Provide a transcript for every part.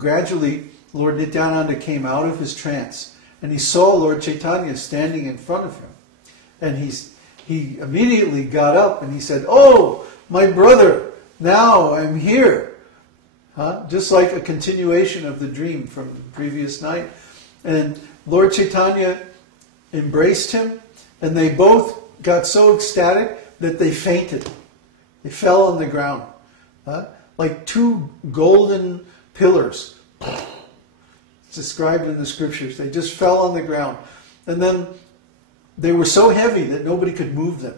gradually Lord Nityananda came out of his trance, and he saw Lord Chaitanya standing in front of him. And he immediately got up and he said, "Oh, my brother, now I'm here." Just like a continuation of the dream from the previous night. And Lord Chaitanya embraced him, and they both got so ecstatic that they fainted. They fell on the ground. Like two golden pillars. It's described in the scriptures. They just fell on the ground. And then they were so heavy that nobody could move them.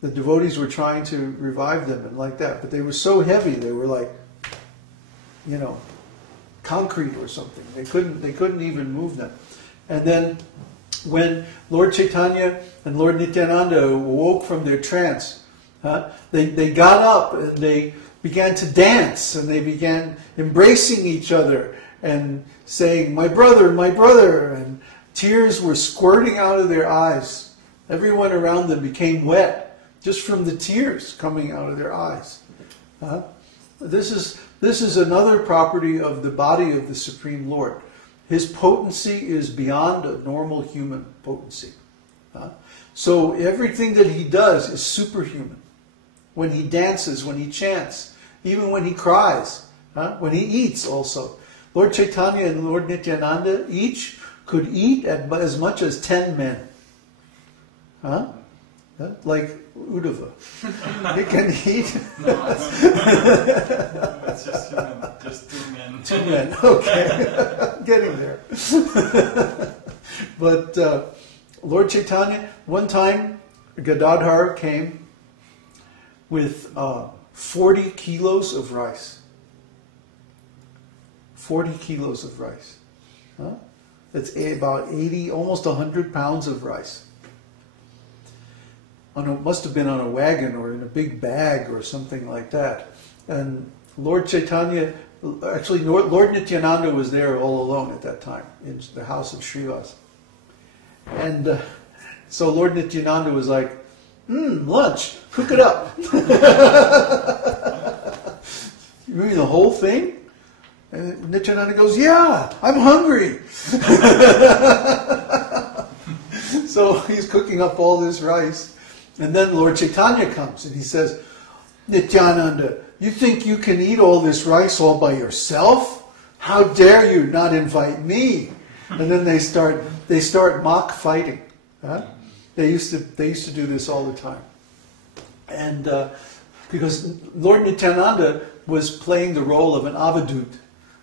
The devotees were trying to revive them and like that. But they were so heavy, they were like, concrete or something. They couldn't even move them. And then when Lord Chaitanya and Lord Nityananda awoke from their trance, they got up and they began to dance, and they began embracing each other and saying, my brother, and tears were squirting out of their eyes. Everyone around them became wet just from the tears coming out of their eyes. This is another property of the body of the Supreme Lord. His potency is beyond a normal human potency. So everything that he does is superhuman. When he dances, when he chants, even when he cries, when he eats also. Lord Chaitanya and Lord Nityananda each could eat as much as 10 men. Like Uddhava. He can eat. No, it's just human. Just 2 men. 2 men, okay. Getting there. But Lord Chaitanya, one time, Gadadhar came with 40 kilos of rice. 40 kilos of rice. That's about 80, almost 100 pounds of rice. Must have been on a wagon or in a big bag or something like that. And Lord Chaitanya, actually Lord Nityananda was there all alone at that time in the house of Srivas. And so Lord Nityananda was like, lunch, cook it up. You mean the whole thing? And Nityananda goes, yeah, I'm hungry. So he's cooking up all this rice. And then Lord Chaitanya comes and he says, Nityananda, you think you can eat all this rice all by yourself? How dare you not invite me? And then they start mock fighting. They used to do this all the time. And because Lord Nityananda was playing the role of an avadut,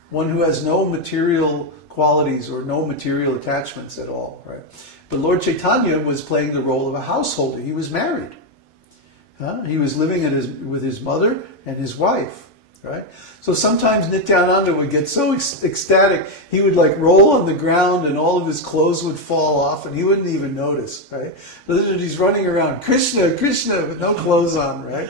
one who has no material qualities or no material attachments at all, right? But Lord Chaitanya was playing the role of a householder. He was married. He was living with his mother and his wife, right? So sometimes Nityananda would get so ecstatic, he would like roll on the ground and all of his clothes would fall off and he wouldn't even notice, right? But he's running around, Krishna, Krishna, with no clothes on, right?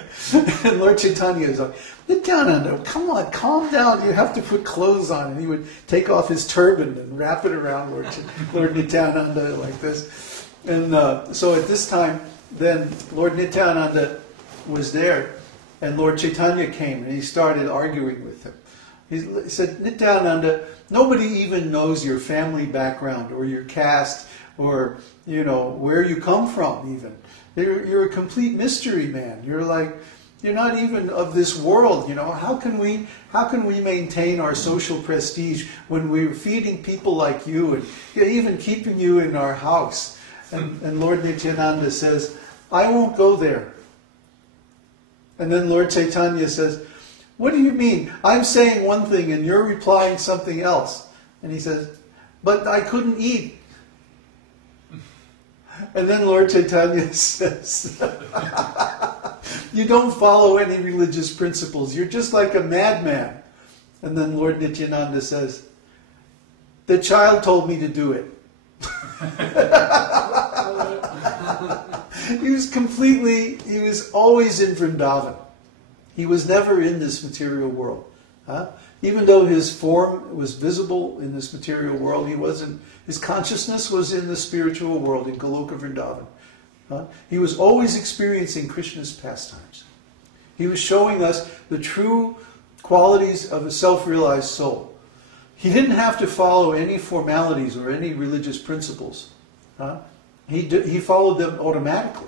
And Lord Chaitanya is like, Nityananda, come on, calm down, you have to put clothes on. And he would take off his turban and wrap it around Lord Nityananda like this. And so at this time, then Lord Nityananda was there, and Lord Chaitanya came, and he started arguing with him. He said, Nityananda, nobody even knows your family background, or your caste, or, where you come from even. You're a complete mystery, man. You're not even of this world, How can we maintain our social prestige when we're feeding people like you, and even keeping you in our house? And Lord Nityananda says, I won't go there. And then Lord Chaitanya says, what do you mean? I'm saying one thing and you're replying something else. And he says, but I couldn't eat. And then Lord Chaitanya says, you don't follow any religious principles. You're just like a madman. And then Lord Nityananda says, the child told me to do it. He was always in Vrindavan. He was never in this material world. Even though his form was visible in this material world, his consciousness was in the spiritual world, in Goloka Vrindavan. He was always experiencing Krishna's pastimes. He was showing us the true qualities of a self-realized soul. He didn't have to follow any formalities or any religious principles. He followed them automatically.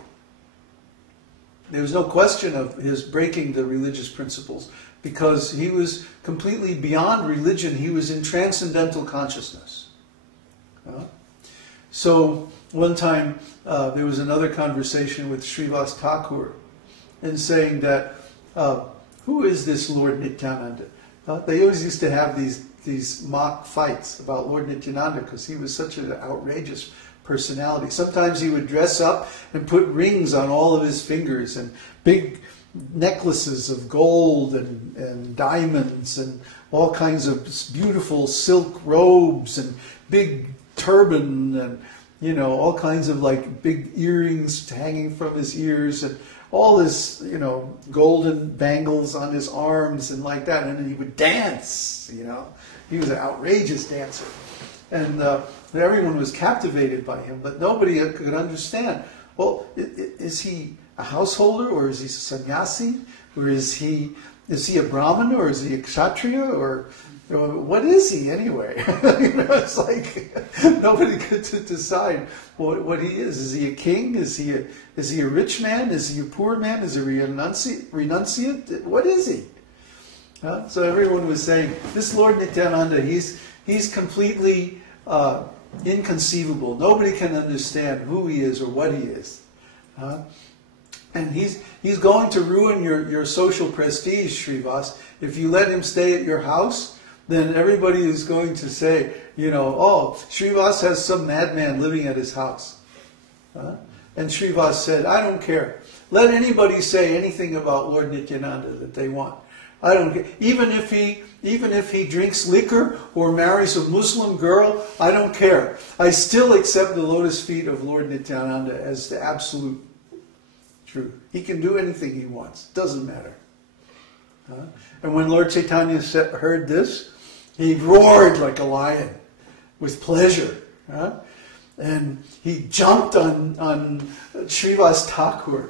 There was no question of his breaking the religious principles because he was completely beyond religion. He was in transcendental consciousness. So one time there was another conversation with Srivas Thakur and saying that, who is this Lord Nityananda? They always used to have these mock fights about Lord Nityananda because he was such an outrageous personality. Sometimes he would dress up and put rings on all of his fingers and big necklaces of gold and diamonds and all kinds of beautiful silk robes and big turban and, you know, all kinds of like big earrings hanging from his ears and all this, you know, golden bangles on his arms and like that. And then he would dance, you know. He was an outrageous dancer. And everyone was captivated by him, but nobody could understand. Well, is he a householder, or is he a sannyasi, or is he a Brahmin, or is he a kshatriya, or what is he anyway? You know, it's like nobody could decide what he is. Is he a king? Is he a rich man? Is he a poor man? Is he a renunciate? What is he? So everyone was saying, this Lord Nityananda, he's completely inconceivable. Nobody can understand who he is or what he is. And he's going to ruin your social prestige, Srivas. If you let him stay at your house, then everybody is going to say, you know, oh, Srivas has some madman living at his house. And Srivas said, I don't care. Let anybody say anything about Lord Nityananda that they want. I don't care. Even if he drinks liquor or marries a Muslim girl, I don't care. I still accept the lotus feet of Lord Nityananda as the absolute truth. He can do anything he wants. Doesn't matter. And when Lord Chaitanya heard this, he roared like a lion with pleasure. And he jumped on Srivas Thakur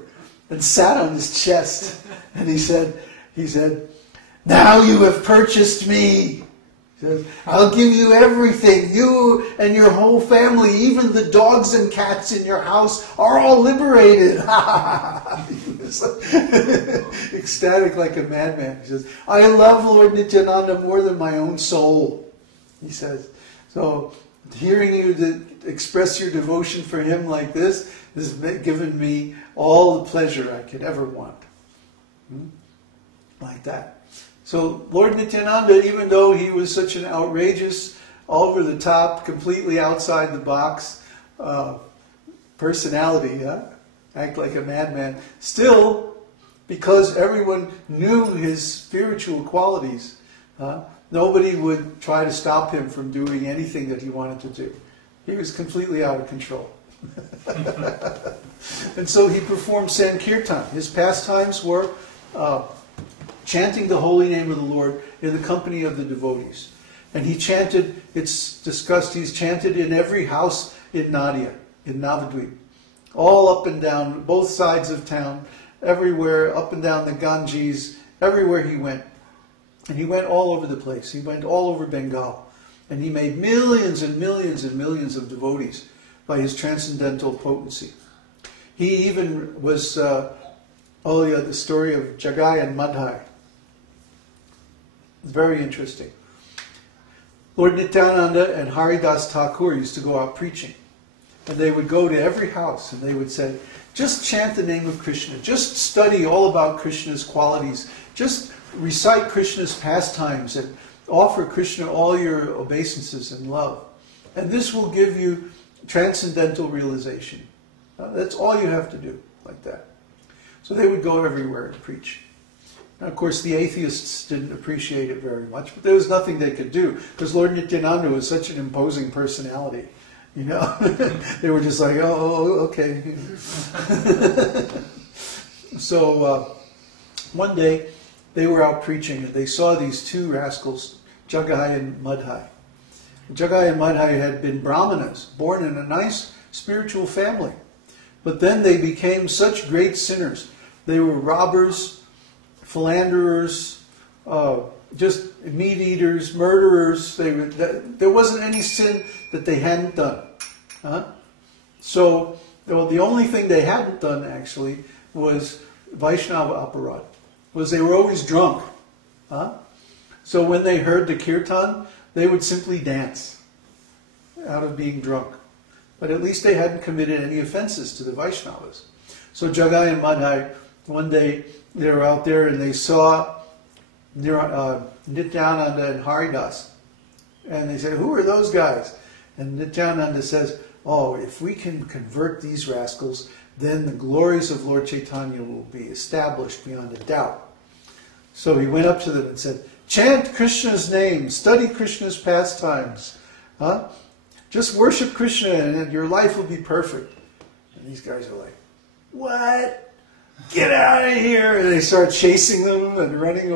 and sat on his chest. And he said, now you have purchased me. He says, I'll give you everything. You and your whole family, even the dogs and cats in your house, are all liberated. He was ecstatic like a madman. He says, I love Lord Nityananda more than my own soul. He says, so hearing you express your devotion for him like this has given me all the pleasure I could ever want. Like that. So Lord Nityananda, even though he was such an outrageous, over the top, completely outside the box personality, act like a madman, still, because everyone knew his spiritual qualities, nobody would try to stop him from doing anything that he wanted to do. He was completely out of control. And so he performed Sankirtan. His pastimes were chanting the holy name of the Lord in the company of the devotees. And he chanted, it's discussed, he's chanted in every house in Nadia, in Navadvip. All up and down, both sides of town, everywhere, up and down the Ganges, everywhere he went. And he went all over the place. He went all over Bengal. And he made millions and millions and millions of devotees by his transcendental potency. He even was, the story of Jagai and Madhai. Very interesting. Lord Nityananda and Haridas Thakur used to go out preaching. And they would go to every house and they would say, just chant the name of Krishna. Just study all about Krishna's qualities. Just recite Krishna's pastimes and offer Krishna all your obeisances and love. And this will give you transcendental realization. That's all you have to do, like that. So they would go everywhere and preach. Now, of course, the atheists didn't appreciate it very much, but there was nothing they could do, because Lord Nityananda was such an imposing personality. You know, they were just like, oh, okay. So one day, they were out preaching, and they saw these two rascals, Jagai and Madhai. Jagai and Madhai had been brahmanas, born in a nice spiritual family. But then they became such great sinners. They were robbers, philanderers, just meat eaters, murderers. There wasn't any sin that they hadn't done. Huh? So, well, the only thing they hadn't done actually was Vaishnava aparad. Was they were always drunk. Huh? So when they heard the kirtan, they would simply dance out of being drunk. But at least they hadn't committed any offenses to the Vaishnavas. So Jagai and Madhai, one day they were out there and they saw Nityananda and Haridas. And they said, who are those guys? And Nityananda says, oh, if we can convert these rascals, then the glories of Lord Chaitanya will be established beyond a doubt. So he went up to them and said, chant Krishna's name, study Krishna's pastimes. Huh? Just worship Krishna and your life will be perfect. And these guys are like, what? Get out of here! And they start chasing them and running away.